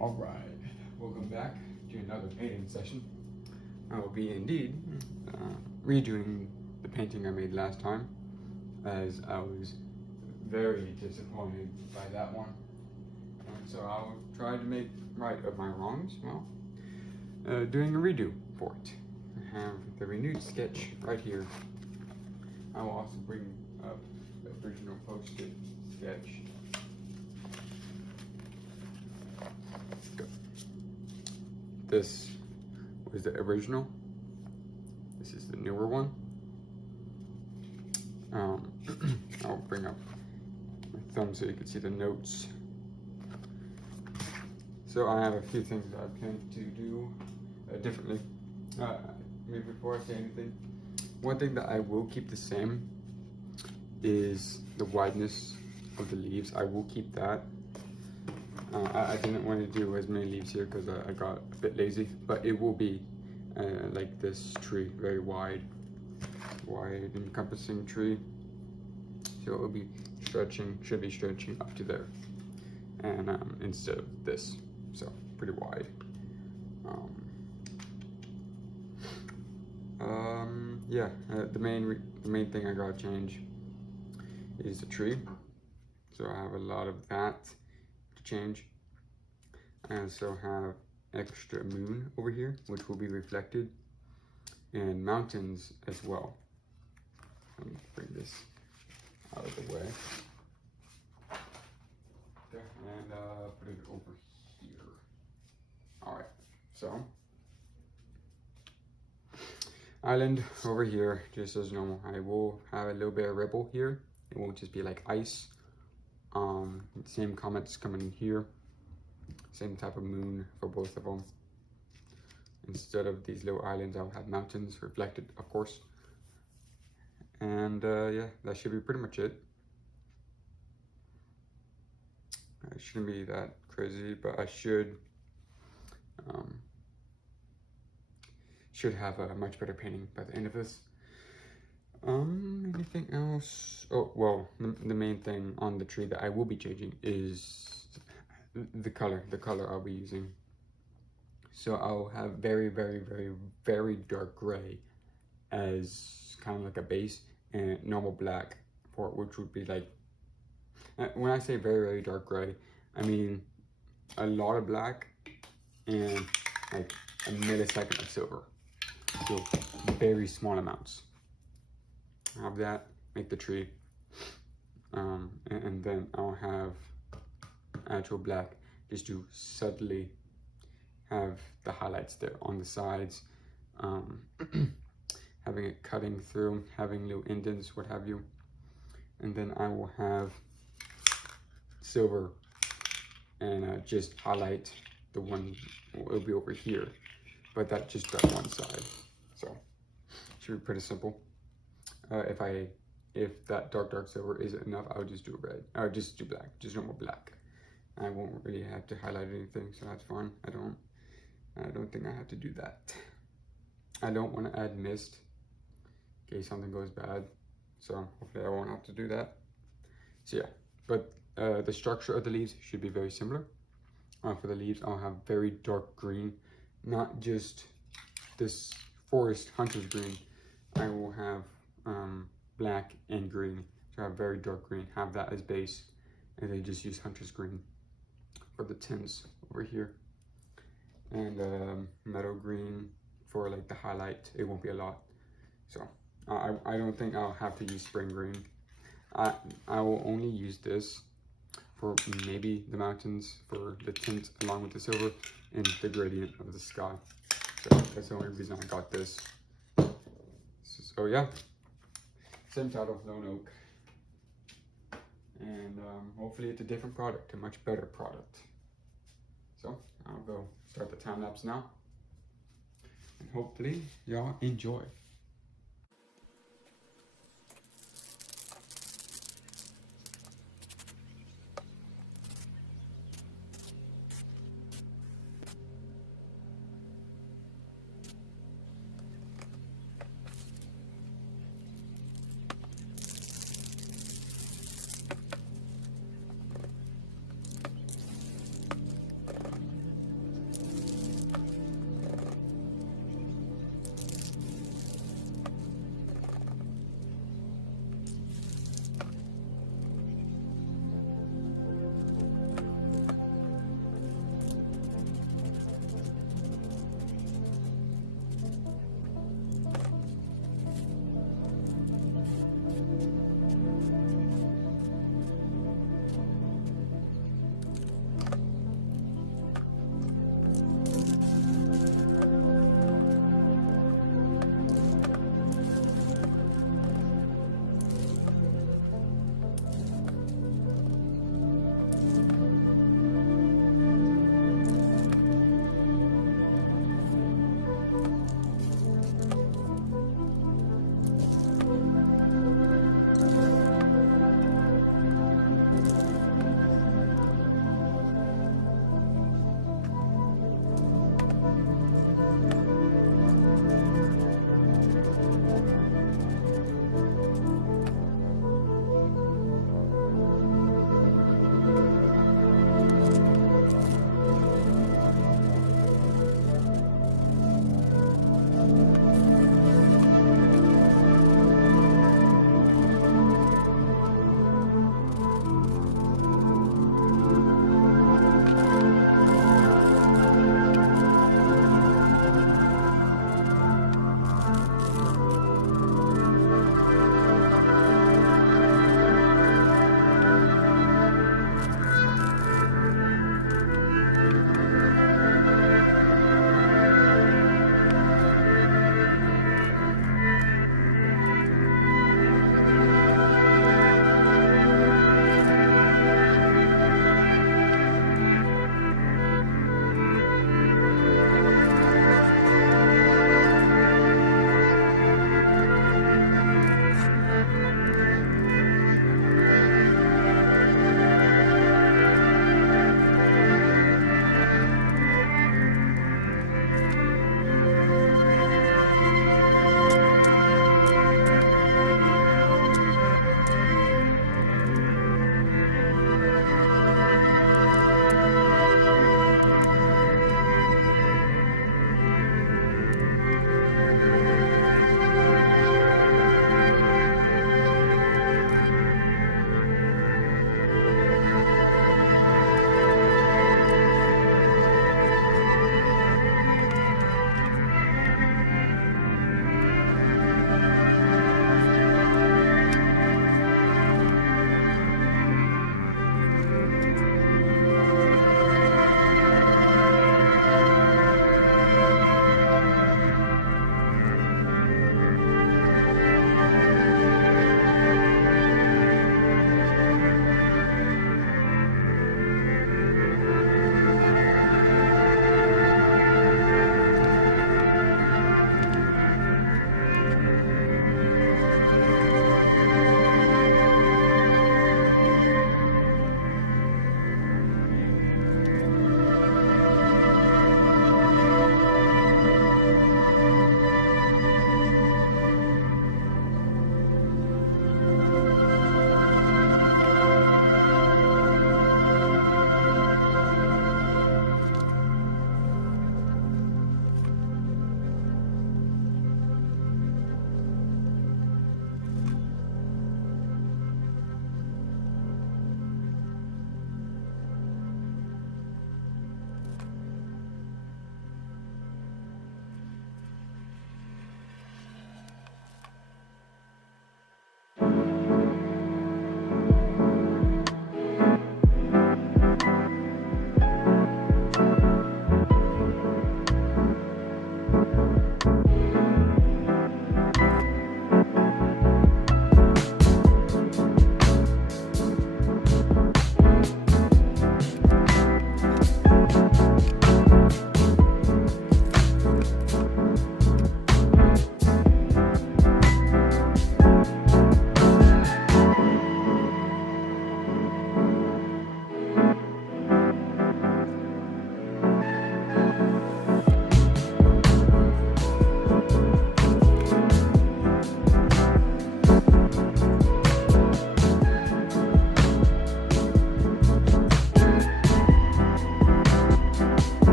Alright, welcome back to another painting session. I will be indeed redoing the painting I made last time, as I was very disappointed by that one. And so I'll try to make right of my wrongs, doing a redo for it. I have the renewed sketch right here. I will also bring up the original post-it sketch. This was the original. This is the newer one. I'll bring up my thumb so you can see the notes. So I have a few things that I plan to do differently. Maybe before I say anything, one thing that I will keep the same is the wideness of the leaves. I will keep that. I didn't want to do as many leaves here because I got a bit lazy, but it will be like this tree, very wide encompassing tree. So it will be stretching, should be stretching up to there, and instead of this, so pretty wide. Yeah, the main thing I gotta change is the tree. So I have a lot of that to change. I also have extra moon over here, which will be reflected, and mountains as well. Let me bring this out of the way. Okay, and put it over here. All right, so island over here, just as normal. I will have a little bit of ripple here. It won't just be like ice. Same comments coming in here. Same type of moon for both of them. Instead of these little islands, I'll have mountains reflected, of course. And yeah, that should be pretty much it. It shouldn't be that crazy, but I should have a much better painting by the end of this. Anything else? Oh, well, the main thing on the tree that I will be changing is the color I'll be using. So I'll have very dark gray as kind of like a base, and normal black for it, which would be like, when I say very dark gray, I mean a lot of black and like a millisecond of silver. So very small amounts. Have that, make the tree, and then I'll have actual black, just to subtly have the highlights there on the sides, having it cutting through, having little indents, what have you. And then I will have silver and just highlight the one, it'll be over here, but that just that one side. So should be pretty simple. If that dark silver isn't enough, I'll just do red, or just do black, just normal black. I won't really have to highlight anything, so that's fine. I don't think I have to do that. I don't want to add mist in case something goes bad, so hopefully I won't have to do that. So yeah, but the structure of the leaves should be very similar. For the leaves, I'll have very dark green, not just this forest hunter's green. I will have black and green, so I have very dark green, have that as base, and then just use hunter's green for the tints over here, and meadow green for like the highlight. It won't be a lot, so I don't think I'll have to use spring green. I will only use this for maybe the mountains for the tint along with the silver and the gradient of the sky. So that's the only reason I got this. So yeah, same title, Lone Oak, and hopefully it's a different product, a much better product. So I'll go start the time lapse now, and hopefully y'all enjoy.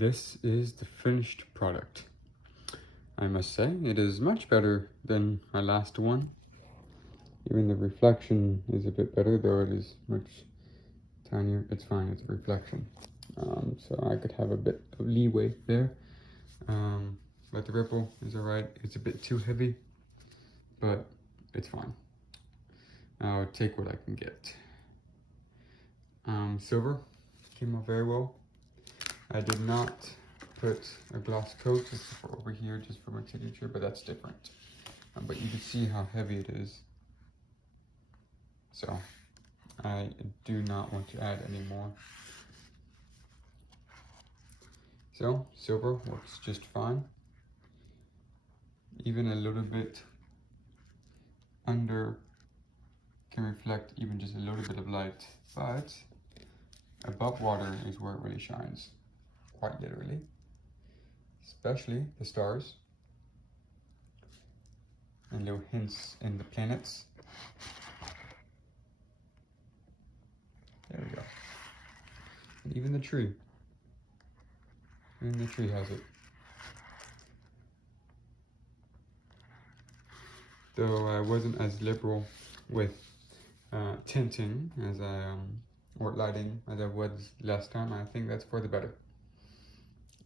this is the finished product. I must say, it is much better than my last one. Even the reflection is a bit better, though it is much tinier. It's fine, it's a reflection. So I could have a bit of leeway there. But the ripple is alright. It's a bit too heavy, but it's fine. I'll take what I can get. Silver came out very well. I did not put a gloss coat just for over here, just for my signature, but that's different. But you can see how heavy it is. So I do not want to add any more. So silver works just fine. Even a little bit under can reflect even just a little bit of light, but above water is where it really shines, quite literally, especially the stars and little hints in the planets. There we go. And even the tree. Even the tree has it. Though I wasn't as liberal with tinting as or lighting as I was last time, I think that's for the better.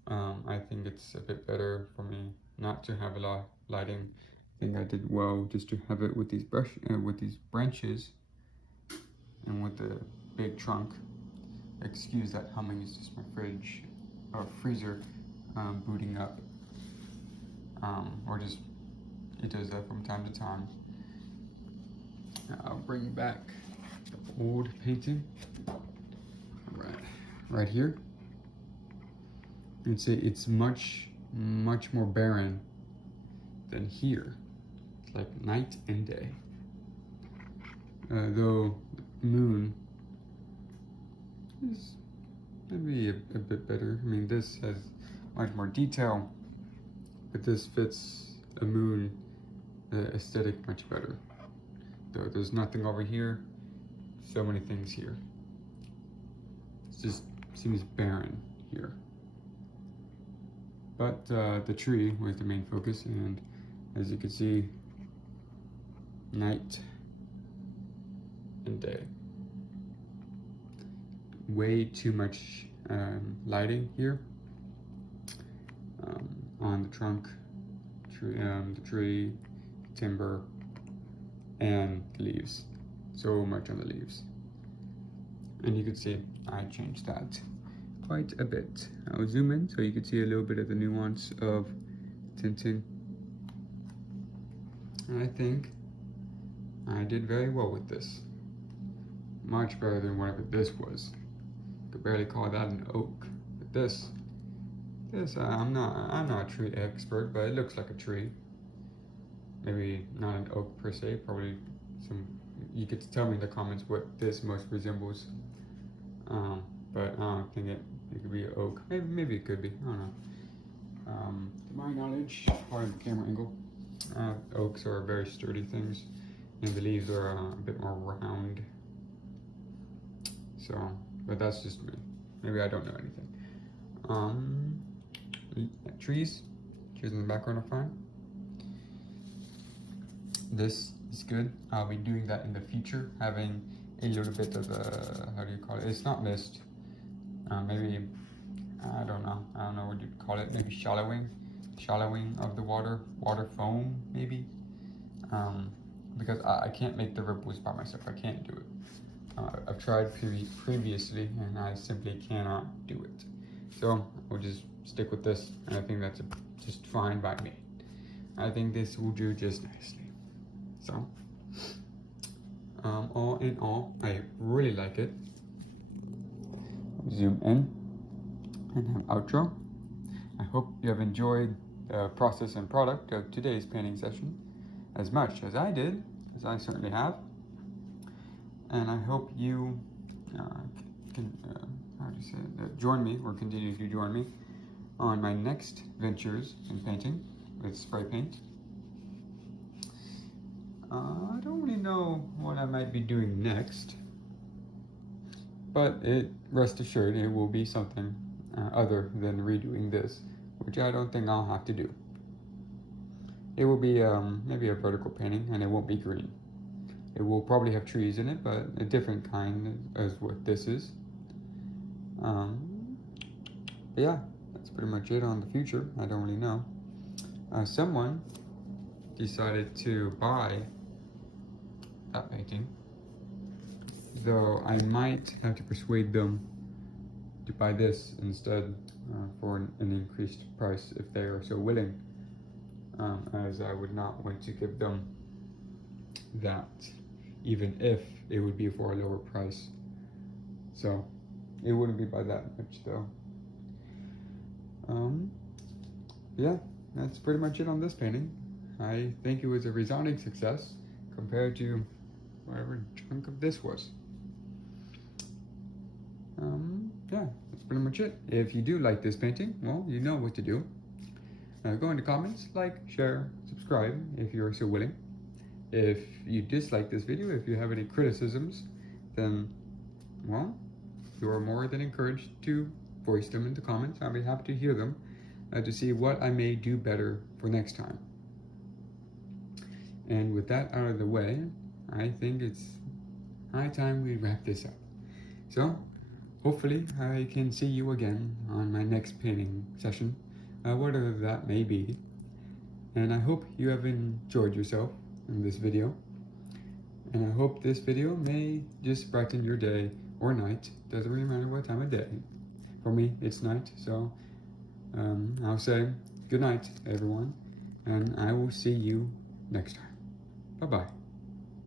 I think it's a bit better for me not to have a lot of lighting. I think I did well just to have it with these branches and with the big trunk. Excuse that humming, it's just my fridge or freezer booting up, or just it does that from time to time. I'll bring back the old painting right here. It's much more barren than here. It's like night and day. Though the moon is maybe a bit better. I mean, this has much more detail, but this fits a moon aesthetic much better. Though there's nothing over here, so many things here. It just seems barren here. But the tree was the main focus, and as you can see, night and day. Way too much lighting here on the trunk, the tree, timber, and leaves. So much on the leaves. And you can see I changed that quite a bit. I'll zoom in so you can see a little bit of the nuance of tinting. And I think I did very well with this. Much better than whatever this was. Could barely call that an oak. But this I'm not a tree expert, but it looks like a tree. Maybe not an oak per se, probably some, you could tell me in the comments what this most resembles. But I don't think it could be an oak. Maybe it could be, I don't know. To my knowledge, part of the camera angle, oaks are very sturdy things, and the leaves are a bit more round. So, but that's just me. Maybe I don't know anything. Trees in the background are fine. This is good. I'll be doing that in the future, having a little bit of a, how do you call it? It's not mist. Maybe, I don't know what you'd call it. Maybe shallowing of the water foam, maybe. Because I can't make the ripples by myself. I can't do it. I've tried previously, and I simply cannot do it. So we'll just stick with this, and I think that's just fine by me. I think this will do just nicely. So, all in all, I really like it. Zoom in and have outro. I hope you have enjoyed the process and product of today's painting session as much as I did, as I certainly have. And I hope you can join me, or continue to join me on my next ventures in painting with spray paint. I don't really know what I might be doing next, but rest assured it will be something other than redoing this, which I don't think I'll have to do. It will be maybe a vertical painting, and it won't be green. It will probably have trees in it, but a different kind as what this is. Yeah, that's pretty much it on the future. I don't really know. Someone decided to buy that painting, though I might have to persuade them to buy this instead for an increased price if they are so willing, as I would not want to give them that even if it would be for a lower price. So it wouldn't be by that much though. Yeah, that's pretty much it on this painting. I think it was a resounding success compared to whatever chunk of this was. Yeah, that's pretty much it. If you do like this painting, well, you know what to do. Go in the comments, like, share, subscribe if you're so willing. If you dislike this video, if you have any criticisms, then, well, you are more than encouraged to voice them in the comments. I'll be happy to hear them to see what I may do better for next time. And with that out of the way, I think it's high time we wrap this up. So, hopefully I can see you again on my next painting session, whatever that may be. And I hope you have enjoyed yourself in this video. And I hope this video may just brighten your day or night. Doesn't really matter what time of day. For me, it's night, so I'll say good night, everyone. And I will see you next time. Bye-bye.